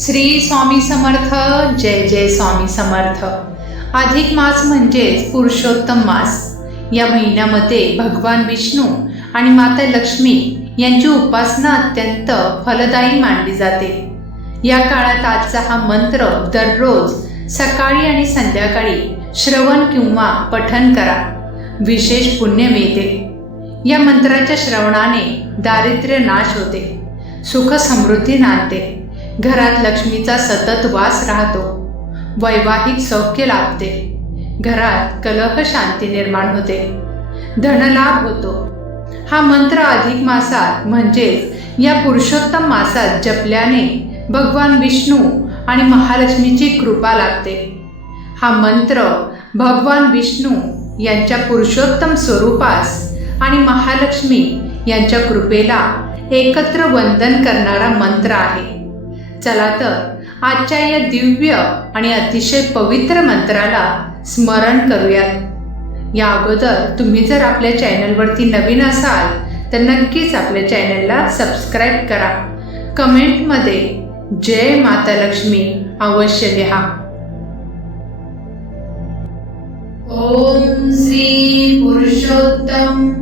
श्री स्वामी समर्थ. जय जय स्वामी समर्थ. अधिक मास म्हणजेच पुरुषोत्तम मास. या महिन्यामध्ये भगवान विष्णू आणि माता लक्ष्मी यांची उपासना अत्यंत फलदायी मानली जाते. या काळात आजचा हा मंत्र दररोज सकाळी आणि संध्याकाळी श्रवण किंवा पठण करा. विशेष पुण्य मिळते. या मंत्राच्या श्रवणाने दारिद्र्य नाश होते, सुख समृद्धी नांदते, घरात लक्ष्मीचा सतत वास राहतो, वैवाहिक सौख्य लाभते, घरात कलह शांती निर्माण होते, धनलाभ होतो. हा मंत्र अधिक मासात म्हणजेच या पुरुषोत्तम मासात जपल्याने भगवान विष्णू आणि महालक्ष्मीची कृपा लाभते. हा मंत्र भगवान विष्णू यांच्या पुरुषोत्तम स्वरूपास आणि महालक्ष्मी यांच्या कृपेला एकत्र वंदन करणारा मंत्र आहे. चला तर आजच्या या दिव्य आणि अतिशय पवित्र मंत्राला स्मरण करूयात. या अगोदर तुम्ही जर आपल्या चॅनलवरती नवीन असाल तर नक्कीच आपल्या चॅनलला सबस्क्राईब करा. कमेंटमध्ये जय माता लक्ष्मी अवश्य लिहा. ओम श्री पुरुषोत्तम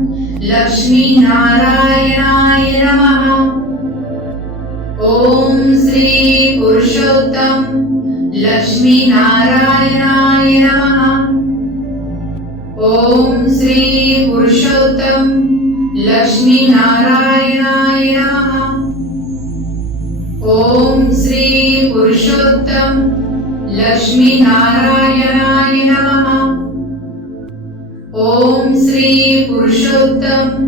लक्ष्मी नारायणाय नमः. ओम श्री पुरुषोत्तम लक्ष्मी नारायणाय नमः. ओम श्री पुरुषोत्तम लक्ष्मी नारायणाय नमः. ओम श्री पुरुषोत्तम लक्ष्मी नारायणाय नमः. ओम श्री पुरुषोत्तम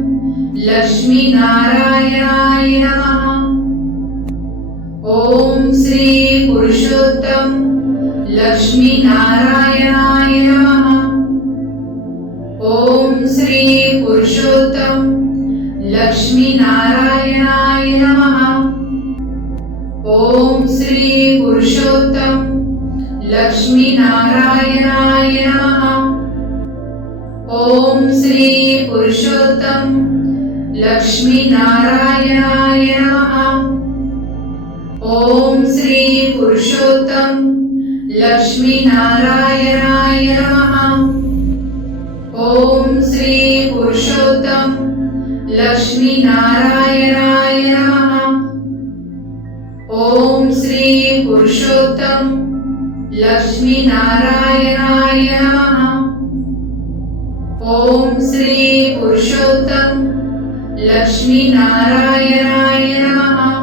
लक्ष्मी नारायणाय नमः. ओम श्री पुरुषोत्तम लक्ष्मी नारायणाय नमः. ओम श्री पुरुषोत्तम लक्ष्मी नारायणाय नमः. ओम श्री पुरुषोत्तम लक्ष्मी नारायणाय नमः. ओम श्री पुरुषोत्तम लक्ष्मी नारायणाय नमः. ओम श्री पुरुषोत्तम लक्ष्मी नारायणाय नमः. ओम श्री पुरुषोत्तम लक्ष्मी नारायणाय नमः. ओम श्री पुरुषोत्तम लक्ष्मी नारायणाय नमः. ओम श्री पुरुषोत्तम लक्ष्मी नारायणाय नमः. ओम श्री पुरुषोत्तम लक्ष्मी नारायणाय नमः.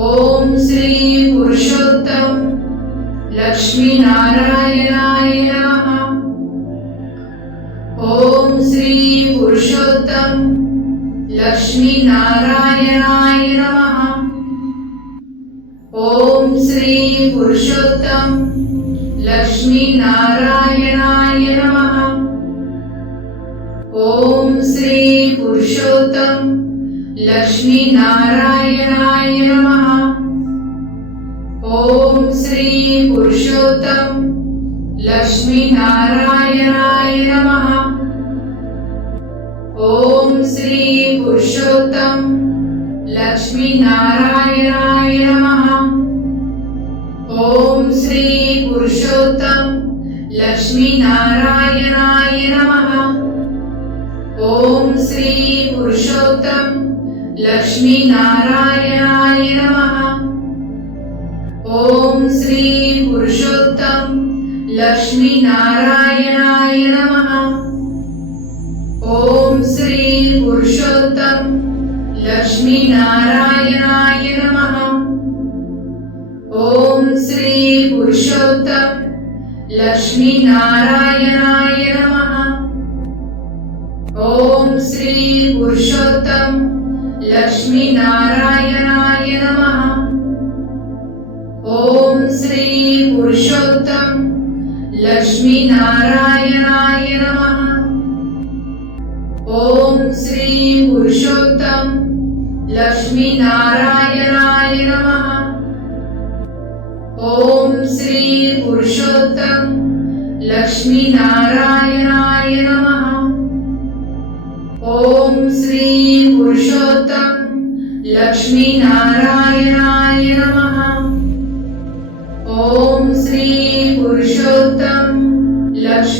ओम श्री पुरुषोत्तम लक्ष्मी नारायणाय नमः. ओम श्री पुरुषोत्तम लक्ष्मी नारायणाय नमः. ओम श्री पुरुषोत्तम लक्ष्मी नारायणाय नमः. ओम श्री पुरुषोत्तम लक्ष्मी नारायणाय नमः. ओम श्री पुरुषोत्तम लक्ष्मी नारायणाय नमः. ओम श्री पुरुषोत्तम लक्ष्मी नारायणाय नमः. ओम श्री पुरुषोत्तम लक्ष्मी नारायणाय नमः. ओम श्री पुरुषोत्तम लक्ष्मी नारायणाय नमः. ओम श्री पुरुषोत्तम लक्ष्मी नारायणाय नमः. ओम श्री पुरुषोत्तम लक्ष्मी नारायणाय नमः. ओम श्री पुरुषोत्तम लक्ष्मी नारायणाय नमः. ओम श्री पुरुषोत्तम लक्ष्मी नारायणाय नमः. ओम श्री पुरुषोत्तम लक्ष्मी नारायणाय नमः. ओम श्री पुरुषोत्तम लक्ष्मी नारायणाय नमः. ओम श्री पुरुषोत्तम लक्ष्मी नारायणाय नमः.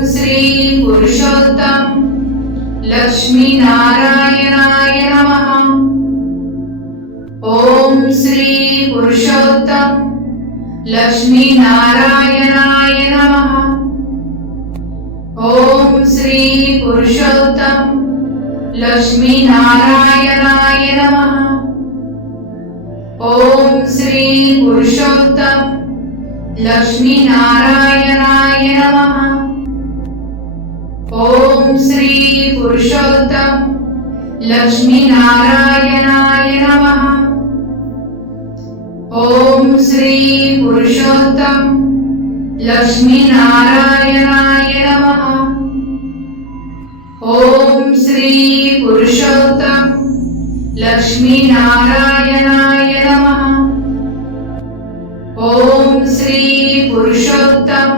श्री पुरुषोत्तम लक्ष्मी नारायणाय नमः। ओम श्री पुरुषोत्तम लक्ष्मी नारायणाय नमः। ओम श्री पुरुषोत्तम लक्ष्मी नारायणाय नमः। ओम श्री पुरुषोत्तम लक्ष्मी नारायणाय नमः। ओम श्री पुरुषोत्तम लक्ष्मी नारायणाय नमः। ओम श्री पुरुषोत्तम लक्ष्मी नारायणाय नमः। ओम श्री पुरुषोत्तम लक्ष्मी नारायणाय नमः। ओम श्री पुरुषोत्तम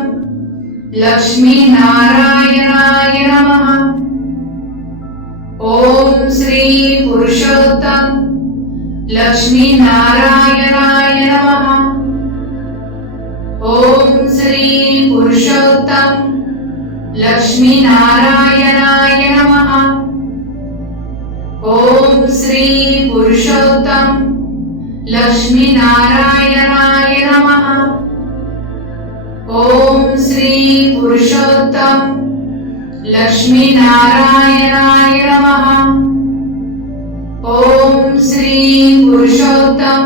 लक्ष्मी नारायणाय नमः। ओम श्री पुरुषोत्तम लक्ष्मी नारायणाय नमः। ओम श्री पुरुषोत्तम लक्ष्मी नारायणाय नमः। ओम श्री पुरुषोत्तम लक्ष्मी नारायणाय नमः। ओम श्री पुरुषोत्तम लक्ष्मी नारायणाय नमः। ओम श्री पुरुषोत्तम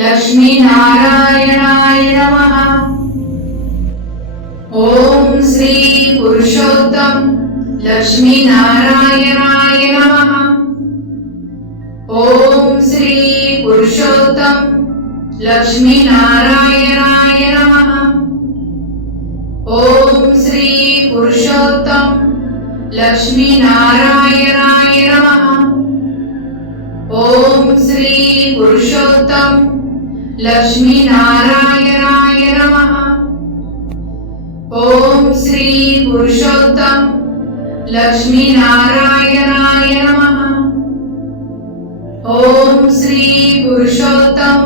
लक्ष्मी नारायणाय नमः। ओम श्री पुरुषोत्तम लक्ष्मी नारायणाय नमः। ओम श्री पुरुषोत्तम लक्ष्मी नारायणाय नमः। ओम श्री पुरुषोत्तम लक्ष्मी नारायणाय नमः। ओम श्री पुरुषोत्तम लक्ष्मी नारायणाय नमः। ओम श्री पुरुषोत्तम लक्ष्मी नारायणाय नमः। ओम श्री पुरुषोत्तम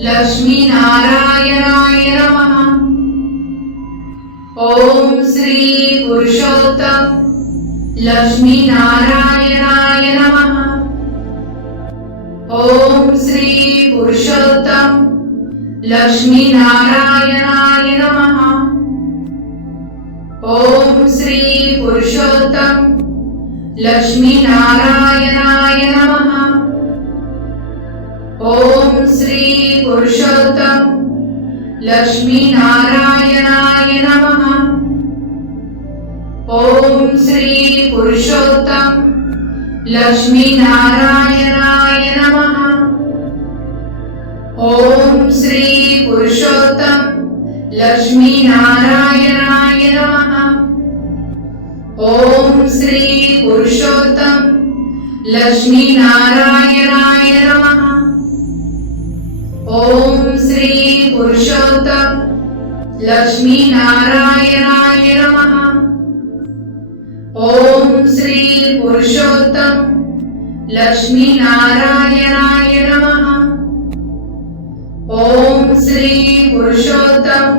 लक्ष्मी नारायणाय नमः। ओम श्री पुरुषोत्तम लक्ष्मी नारायणाय नमः। ओम श्री पुरुषोत्तम लक्ष्मी नारायणाय नमः। ओम श्री पुरुषोत्तम लक्ष्मी नारायणाय नमः। ओम श्री पुरुषोत्तम लक्ष्मी नारायणाय नमः। ओम श्री पुरुषोत्तम लक्ष्मी नारायणाय नमः। ओम श्री पुरुषोत्तम लक्ष्मी नारायणाय नमः। ओम श्री पुरुषोत्तम लक्ष्मी नारायणाय नमः। ओम श्री पुरुषोत्तम लक्ष्मी नारायणाय नमः। ओम श्री पुरुषोत्तम लक्ष्मी नारायणाय नमः। ओम श्री पुरुषोत्तम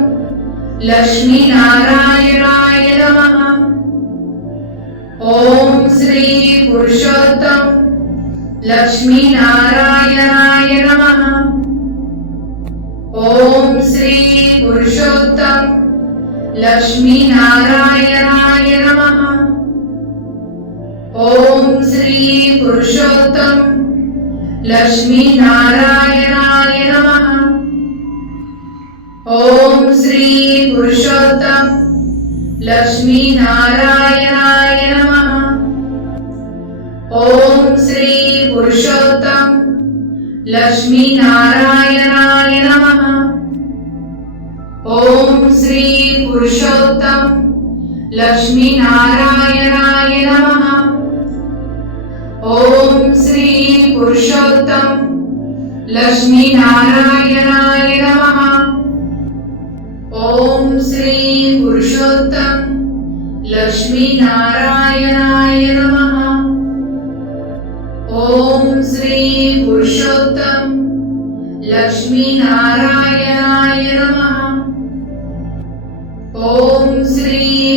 लक्ष्मी नारायणाय नमः। ओम श्री पुरुषोत्तम लक्ष्मी नारायणाय नमः। ओम श्री पुरुषोत्तम लक्ष्मी नारायणाय नमः। ओम श्री पुरुषोत्तम लक्ष्मी नारायणाय नमः। ओम श्री पुरुषोत्तम लक्ष्मी नारायणाय नमः। ओम श्री पुरुषोत्तम लक्ष्मी नारायणाय नमः। ओम श्री पुरुषोत्तम लक्ष्मी नारायणाय नमः। ओम श्री पुरुषोत्तम लक्ष्मी नारायणाय नमः। ओम श्री पुरुषोत्तम लक्ष्मी नारायणाय नमः। ओम श्री पुरुषोत्तम लक्ष्मी नारायणाय नमः। ओम श्री